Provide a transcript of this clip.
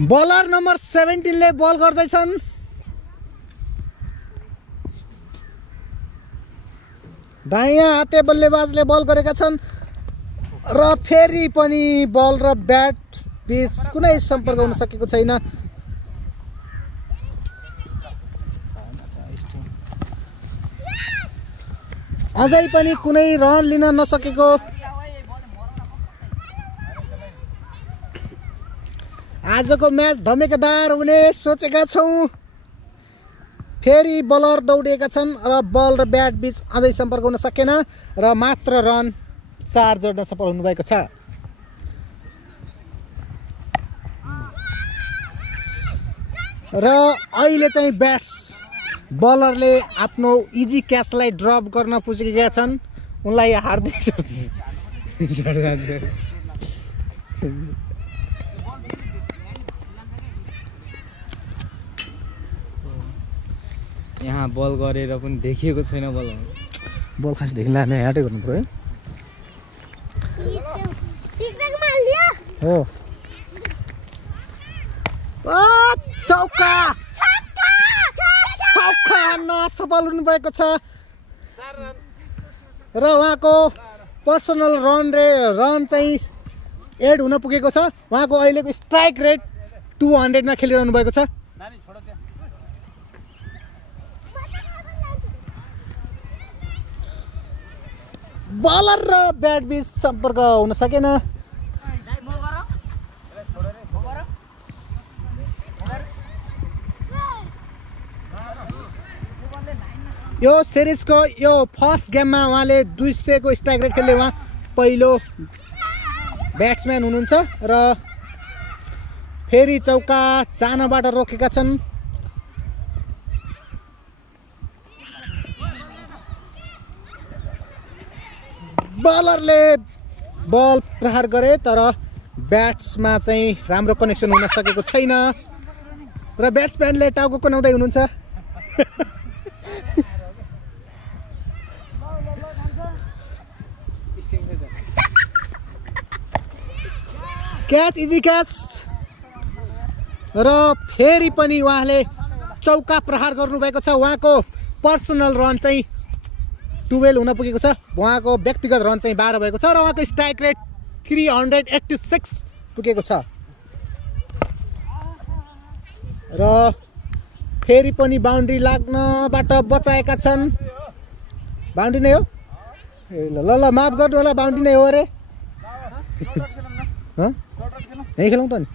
Bowler number 17 ले बल गर्दैछन्। दायाँ हाते बल्लेबाजले बल गरेका छन् र फेरि पनि बल र ब्याट बीच कुनै सम्पर्क हुन सकेको छैन। अझै पनि कुनै रन लिन नसकेको आजको म्याच धमेकेदार हुने सोचेका छौं। फेरि बलर दौडिएका छन् र बल र ब्याट बीच अझै सम्पर्क हुन सकेन र मात्र रन 4 जोड्न सफल हुनुभएको छ। र अहिले चाहिँ ब्याट्स बलरले आफ्नो इजी क्याचलाई ड्रप गर्न पुगेका छन्। उनलाई हार्दिक यहाँ बल गरेर पनि देखिएको छैन। बल खास देखिला नै हाटै गर्नु पर्यो हो। चौका सफल हुनुभएको छ र उहाँको पर्सनल रन चाहिँ एड हुन पुगेको छ। उहाँको अहिलेको स्ट्राइक रेट 200 मा खेलिरहनु भएको छ। बलर र ब्याट बीच सम्पर्क हुन सकेन। यो सिरिजको यो फर्स्ट गेममा उहाँले 200 को स्ट्राइक रेट खेल्ने उहाँ पहिलो ब्याट्सम्यान हुनुहुन्छ र फेरि चौका चानबाट रोकेका छन्। बलरले बल प्रहार गरे तर ब्याट्समा चाहिँ राम्रो कनेक्सन हुन सकेको छैन र ब्याट्सम्यानले टाउको कुनाउँदै हुनुहुन्छ। क्याच इजी क्याच र फेरि पनि उहाँले चौका प्रहार गर्नुभएको छ। उहाँको पर्सनल रन चाहिँ 12 हुन पुगेको छ। उहाँको व्यक्तिगत रन चाहिँ 12 भएको छ र उहाँको स्ट्राइक रेट 386 पुगेको छ। र फेरि पनि बाउन्ड्री लाग्नबाट बचाएका छन्। बाउन्ड्री नै हो ल माफ गर्नु होला, बाउन्ड्री नै हो अरे। यही खेलौँ त नि।